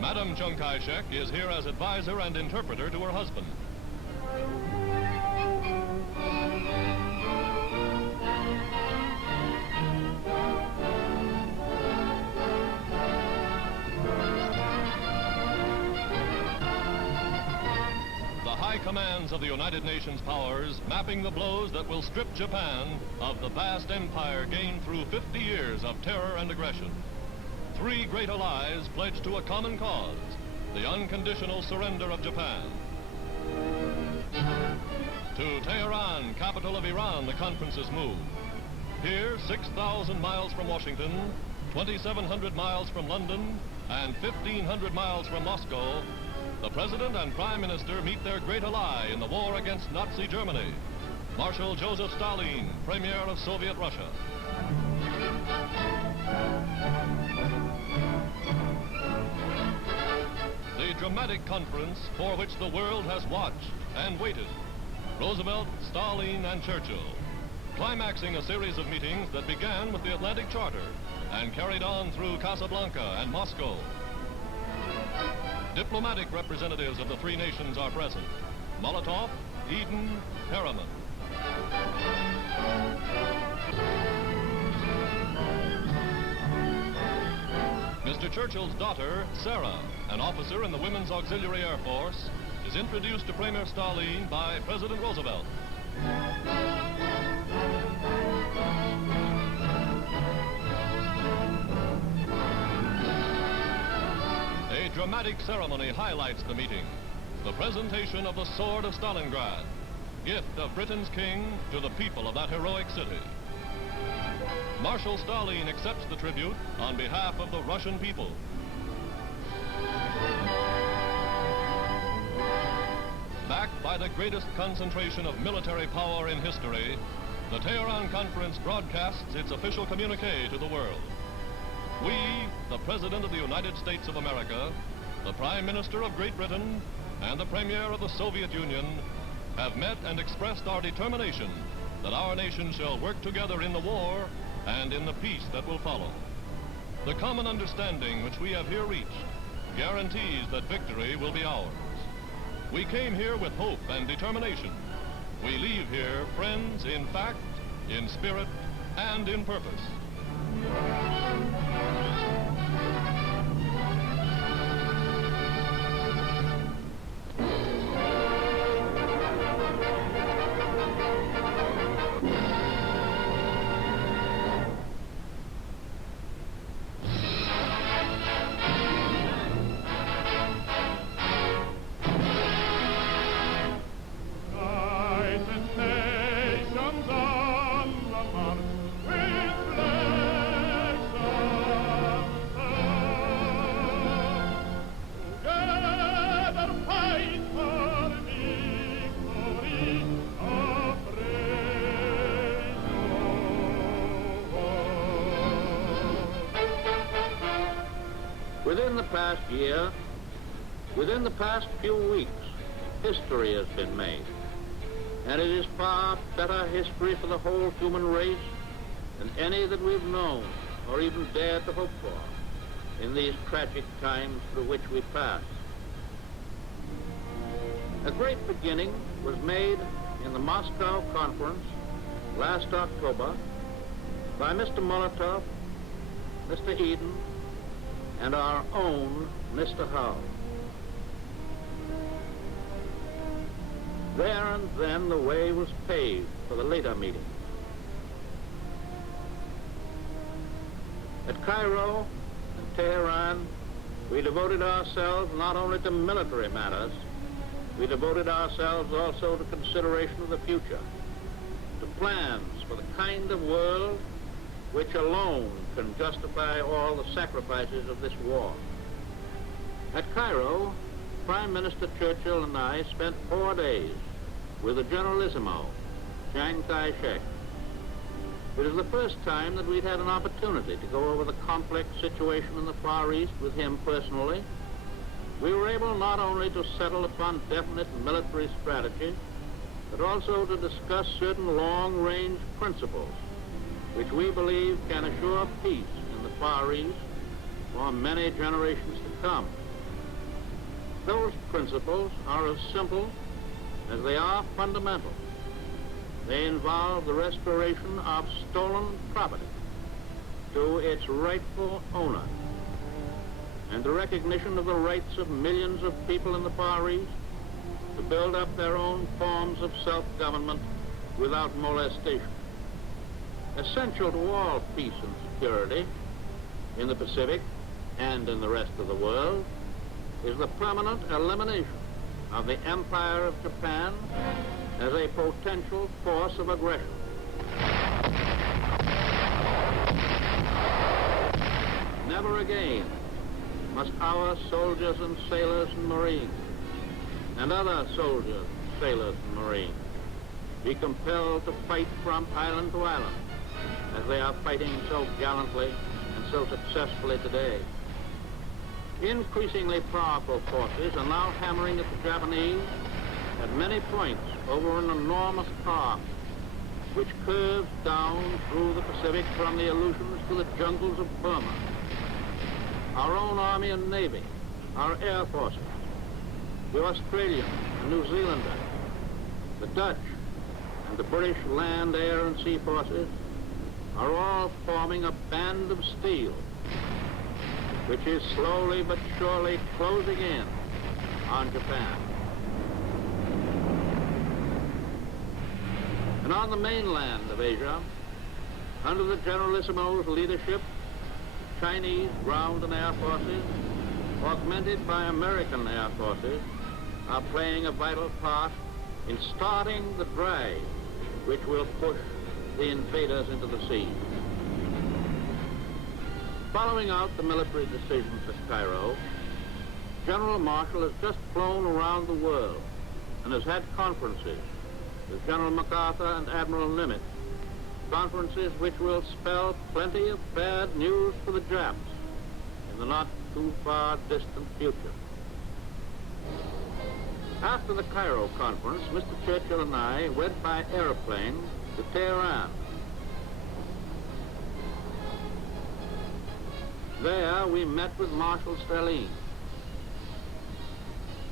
Madam Chiang Kai-shek is here as advisor and interpreter to her husband. Commands of the United Nations powers mapping the blows that will strip Japan of the vast empire gained through 50 years of terror and aggression. 3 great allies pledged to a common cause, the unconditional surrender of Japan. To Tehran, capital of Iran, the conferences moved. Here, 6,000 miles from Washington, 2,700 miles from London, and 1,500 miles from Moscow, the President and Prime Minister meet their great ally in the war against Nazi Germany, Marshal Joseph Stalin, Premier of Soviet Russia. The dramatic conference for which the world has watched and waited. Roosevelt, Stalin, and Churchill, climaxing a series of meetings that began with the Atlantic Charter and carried on through Casablanca and Moscow. Diplomatic representatives of the 3 nations are present. Molotov, Eden, Harriman. Mr. Churchill's daughter, Sarah, an officer in the Women's Auxiliary Air Force, is introduced to Premier Stalin by President Roosevelt. A dramatic ceremony highlights the meeting. The presentation of the Sword of Stalingrad, gift of Britain's king to the people of that heroic city. Marshal Stalin accepts the tribute on behalf of the Russian people. Backed by the greatest concentration of military power in history, the Tehran Conference broadcasts its official communique to the world. We, the President of the United States of America, the Prime Minister of Great Britain, and the Premier of the Soviet Union, have met and expressed our determination that our nation shall work together in the war and in the peace that will follow. The common understanding which we have here reached guarantees that victory will be ours. We came here with hope and determination. We leave here friends in fact, in spirit, and in purpose. Within the past year, within the past few weeks, history has been made. And it is far better history for the whole human race than any that we've known or even dared to hope for in these tragic times through which we pass. A great beginning was made in the Moscow conference last October by Mr. Molotov, Mr. Eden, and our own Mr. Howe. There and then the way was paved for the later meeting. At Cairo and Tehran, we devoted ourselves not only to military matters, we devoted ourselves also to consideration of the future, to plans for the kind of world which alone can justify all the sacrifices of this war. At Cairo, Prime Minister Churchill and I spent 4 days with the Generalissimo, Chiang Kai-shek. It is the first time that we'd had an opportunity to go over the complex situation in the Far East with him personally. We were able not only to settle upon definite military strategy, but also to discuss certain long-range principles which we believe can assure peace in the Far East for many generations to come. Those principles are as simple as they are fundamental. They involve the restoration of stolen property to its rightful owner and the recognition of the rights of millions of people in the Far East to build up their own forms of self-government without molestation. Essential to all peace and security in the Pacific and in the rest of the world is the permanent elimination of the Empire of Japan as a potential force of aggression. Never again must our soldiers and sailors and Marines and other soldiers, sailors and Marines be compelled to fight from island to island as they are fighting so gallantly and so successfully today. Increasingly powerful forces are now hammering at the Japanese at many points over an enormous arc which curves down through the Pacific from the Aleutians to the jungles of Burma. Our own Army and Navy, our Air Forces, the Australian and New Zealander, the Dutch, and the British land, air, and sea forces are all forming a band of steel which is slowly but surely closing in on Japan. And on the mainland of Asia, under the Generalissimo's leadership, Chinese ground and air forces, augmented by American air forces, are playing a vital part in starting the drive which will push the invaders into the sea. Following out the military decisions at Cairo, General Marshall has just flown around the world and has had conferences with General MacArthur and Admiral Nimitz, conferences which will spell plenty of bad news for the Japs in the not too far distant future. After the Cairo conference, Mr. Churchill and I went by airplane to Tehran. There we met with Marshal Stalin.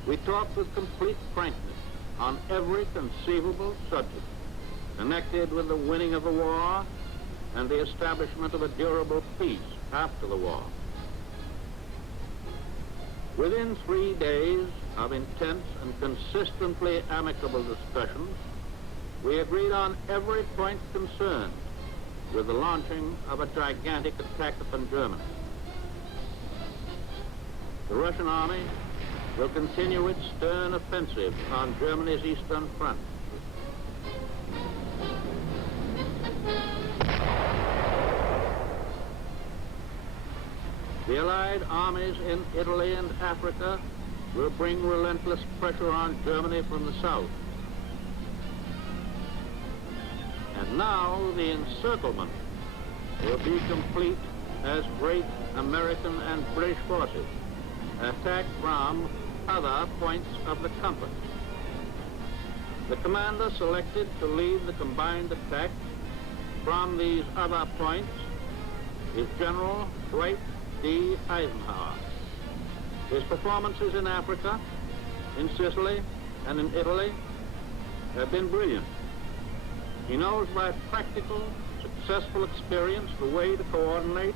We talked with complete frankness on every conceivable subject connected with the winning of the war and the establishment of a durable peace after the war. Within 3 days of intense and consistently amicable discussions, we agreed on every point concerned with the launching of a gigantic attack upon Germany. The Russian army will continue its stern offensive on Germany's eastern front. The Allied armies in Italy and Africa will bring relentless pressure on Germany from the south. And now the encirclement will be complete as great American and British forces attack from other points of the compass. The commander selected to lead the combined attack from these other points is General Dwight D. Eisenhower. His performances in Africa, in Sicily, and in Italy have been brilliant. He knows by practical, successful experience the way to coordinate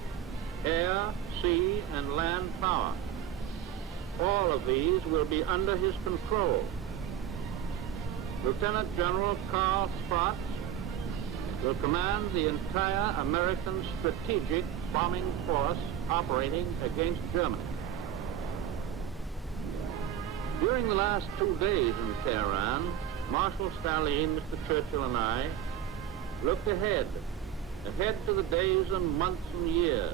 air, sea, and land power. All of these will be under his control. Lieutenant General Carl Spaatz will command the entire American strategic bombing force operating against Germany. During the last 2 days in Tehran, Marshal Stalin, Mr. Churchill, and I looked ahead to the days and months and years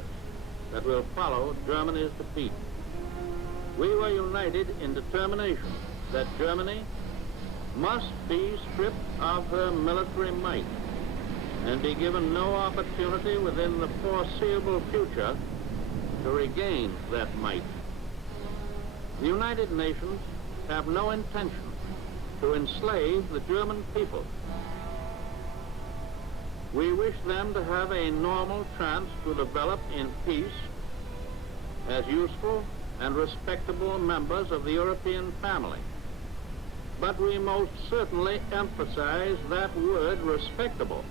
that will follow Germany's defeat. We were united in determination that Germany must be stripped of her military might and be given no opportunity within the foreseeable future to regain that might. The United Nations have no intention to enslave the German people. We wish them to have a normal chance to develop in peace as useful and respectable members of the European family. But we most certainly emphasize that word, respectable,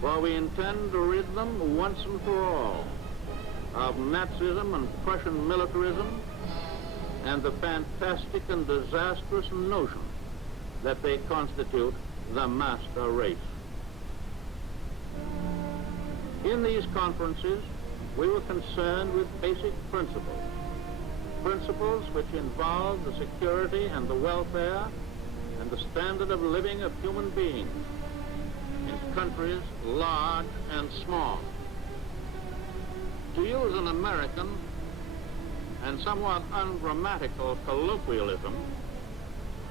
for we intend to rid them once and for all of Nazism and Prussian militarism and the fantastic and disastrous notion that they constitute the master race. In these conferences, we were concerned with basic principles which involve the security and the welfare and the standard of living of human beings in countries large and small. To use an American and somewhat ungrammatical colloquialism,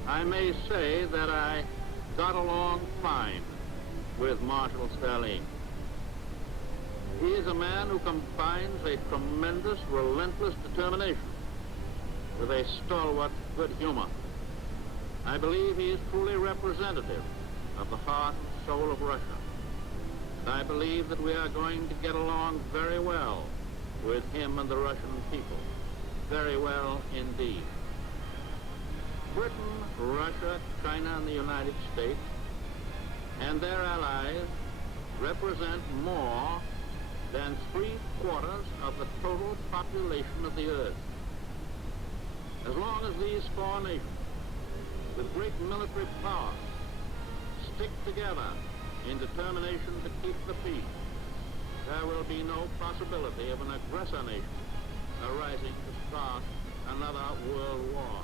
I may say that I got along fine with Marshal Stalin. He is a man who combines a tremendous, relentless determination with a stalwart good humor. I believe he is truly representative of the heart and soul of Russia. And I believe that we are going to get along very well with him and the Russian people. Very well indeed. Britain, Russia, China, and the United States and their allies represent more than 3/4 of the total population of the earth. As long as these four nations, with great military power, stick together in determination to keep the peace, there will be no possibility of an aggressor nation arising to start another world war.